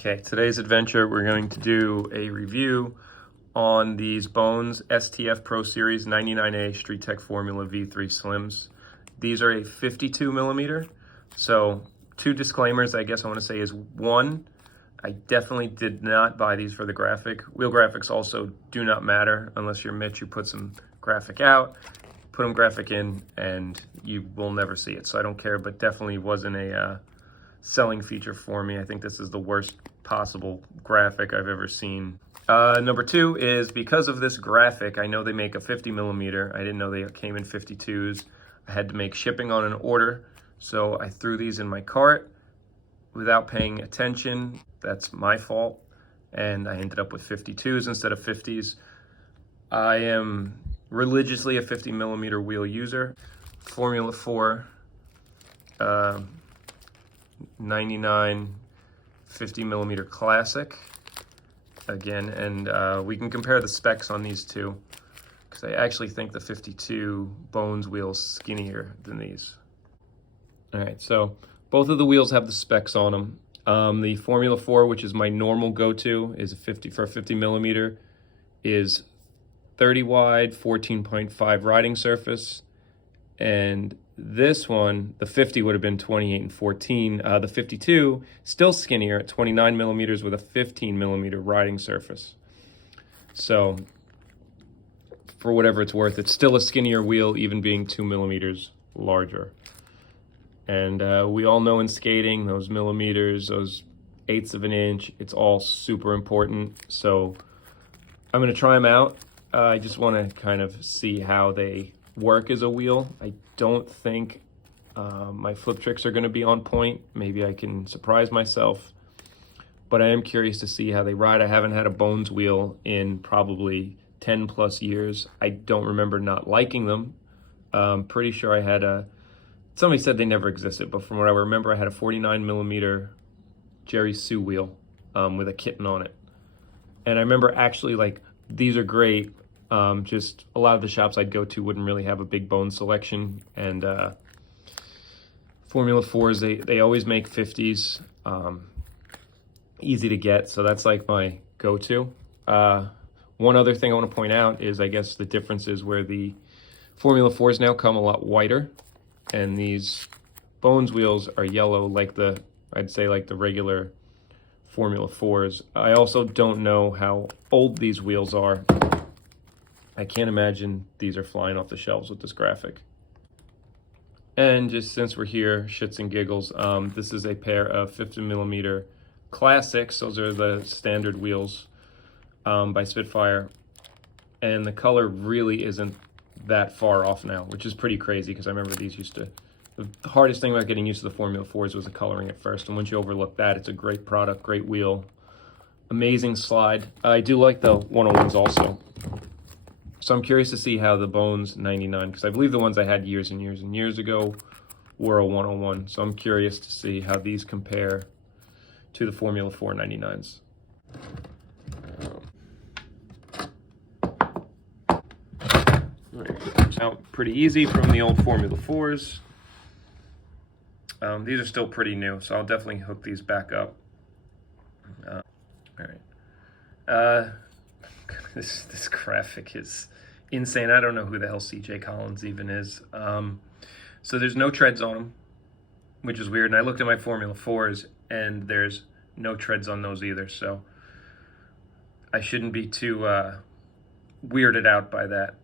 Okay, today's adventure, we're going to do a review on these Bones STF Pro Series 99A Street Tech Formula V3 Slims. These are a 52 millimeter. So two disclaimers I guess I want to say is, one, I definitely did not buy these for the graphic. Wheel graphics also do not matter unless you're Mitch, you put some graphic out, put them graphic in, and you will never see it. So I don't care, but definitely wasn't a selling feature for me. I think this is the worst possible graphic I've ever seen. Number two is, because of this graphic, I know they make a 50 millimeter. I didn't know they came in 52s. I had to make shipping on an order, so I threw these in my cart without paying attention. That's my fault, and I ended up with 52s instead of 50s. I am religiously a 50 millimeter wheel user. Formula 4 99 50 millimeter classic again, and we can compare the specs on these two because I actually think the 52 Bones wheel's skinnier than these. All right, so both of the wheels have the specs on them. The Formula 4, which is my normal go-to, is a 50 millimeter, is 30 wide, 14.5 riding surface, and this one, the 50, would have been 28 and 14. The 52, still skinnier at 29 millimeters with a 15 millimeter riding surface. So for whatever it's worth, it's still a skinnier wheel, even being 2 millimeters larger. And we all know in skating, those millimeters, those eighths of an inch, it's all super important. So I'm gonna try them out. I just wanna kind of see how they work as a wheel. I don't think my flip tricks are going to be on point. Maybe I can surprise myself, but I am curious to see how they ride. I haven't had a Bones wheel in probably 10 plus years. I don't remember not liking them. Pretty sure I had somebody said they never existed, but from what I remember, I had a 49 millimeter Jerry Sue wheel with a kitten on it. And I remember actually, like, these are great. Just a lot of the shops I'd go to wouldn't really have a big bone selection, and Formula 4s, they always make 50s, easy to get, so that's like my go-to. One other thing I want to point out is, I guess, the difference is where the Formula 4s now come a lot wider, and these Bones wheels are yellow like I'd say like the regular Formula 4s. I also don't know how old these wheels are. I can't imagine these are flying off the shelves with this graphic. And just since we're here, shits and giggles, this is a pair of 50 millimeter classics. Those are the standard wheels by Spitfire. And the color really isn't that far off now, which is pretty crazy because I remember these the hardest thing about getting used to the Formula 4s was the coloring at first. And once you overlook that, it's a great product, great wheel, amazing slide. I do like the 101s also. So I'm curious to see how the Bones 99, because I believe the ones I had years and years and years ago were a 101. So I'm curious to see how these compare to the Formula 4 99s. All right, comes out pretty easy from the old Formula 4s. These are still pretty new, so I'll definitely hook these back up. All right. This graphic is insane. I don't know who the hell CJ Collins even is. So there's no treads on them, which is weird. And I looked at my Formula 4s, and there's no treads on those either. So I shouldn't be too weirded out by that.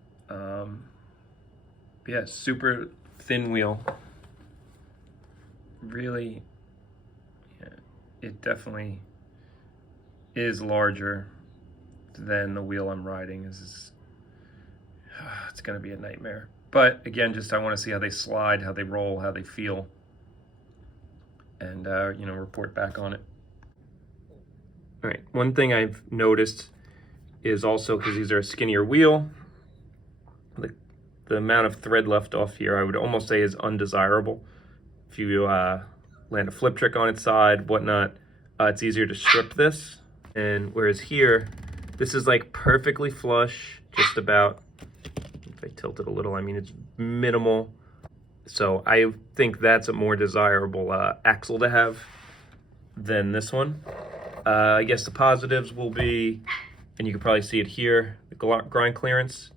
Yeah, super thin wheel. Really, yeah, it definitely is larger than the wheel I'm riding. It's going to be a nightmare. But again, just I want to see how they slide, how they roll, how they feel, and report back on it. All right, one thing I've noticed is also, because these are a skinnier wheel, the amount of thread left off here I would almost say is undesirable. If you land a flip trick on its side, whatnot, it's easier to strip this. And whereas here, this is like perfectly flush, just about. If I tilt it a little, I mean, it's minimal. So I think that's a more desirable axle to have than this one. I guess the positives will be, and you can probably see it here, the grind clearance.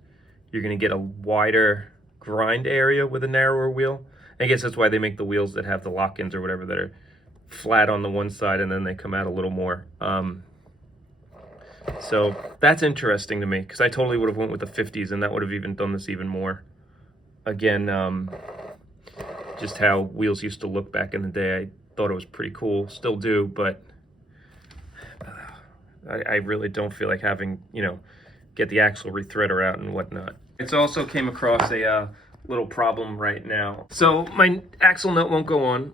You're going to get a wider grind area with a narrower wheel. I guess that's why they make the wheels that have the lock-ins or whatever that are flat on the one side and then they come out a little more. So that's interesting to me because I totally would have went with the 50s and that would have even done this even more. Again, just how wheels used to look back in the day, I thought it was pretty cool. Still do, but I really don't feel like having, you know, get the axle rethreader out and whatnot. It's also came across a little problem right now. So my axle nut won't go on.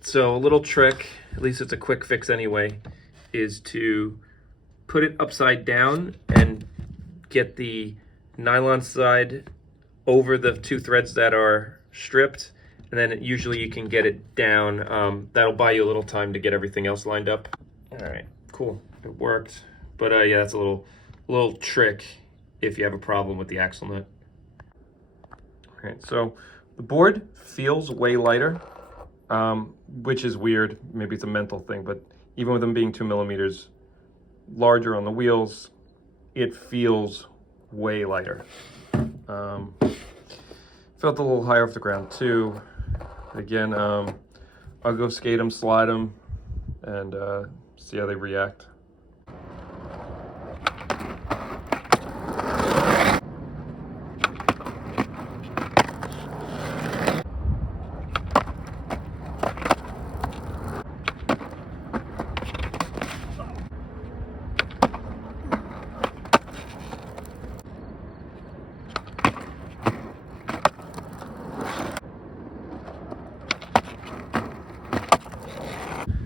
So a little trick, at least it's a quick fix anyway, is to put it upside down and get the nylon side over the two threads that are stripped. And then usually you can get it down. That'll buy you a little time to get everything else lined up. All right, cool, it worked. But yeah, that's a little trick if you have a problem with the axle nut. All right, so the board feels way lighter, which is weird. Maybe it's a mental thing, but even with them being 2 millimeters larger on the wheels, it feels way lighter. Felt a little higher off the ground too. Again, I'll go skate them, slide them, and see how they react.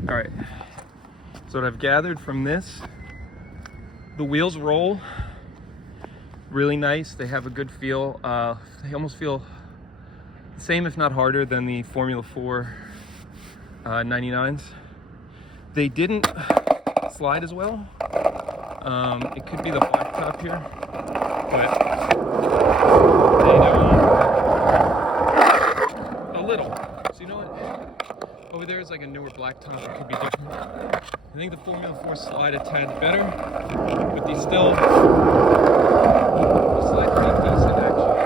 All right, so what I've gathered from this, the wheels roll really nice. They have a good feel. They almost feel the same, if not harder, than the Formula 4 99s. They didn't slide as well. It could be the black top here, but they don't. A little. So you know what? Over there is like a newer black top. It could be different. I think the Formula 4 slide a tad better, but they still slide pretty decent actually.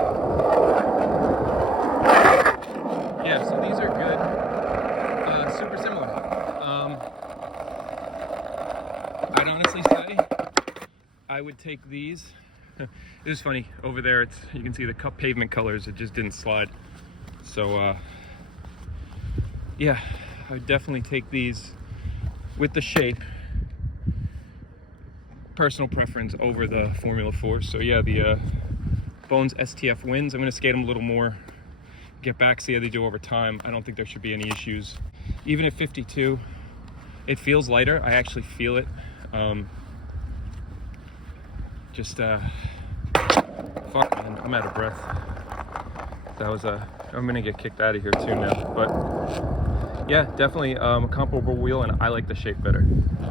Yeah, so these are good. Super similar. I'd honestly say I would take these. It was funny over there. You can see the pavement colors. It just didn't slide. So. Yeah, I would definitely take these with the shape, personal preference, over the Formula 4. So yeah, the Bones STF wins. I'm going to skate them a little more, get back, see how they do over time. I don't think there should be any issues. Even at 52, it feels lighter. I actually feel it. Fuck man, I'm out of breath. That was I'm gonna get kicked out of here too now, but yeah, definitely a comparable wheel, and I like the shape better.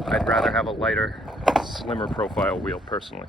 I'd rather have a lighter, slimmer profile wheel personally.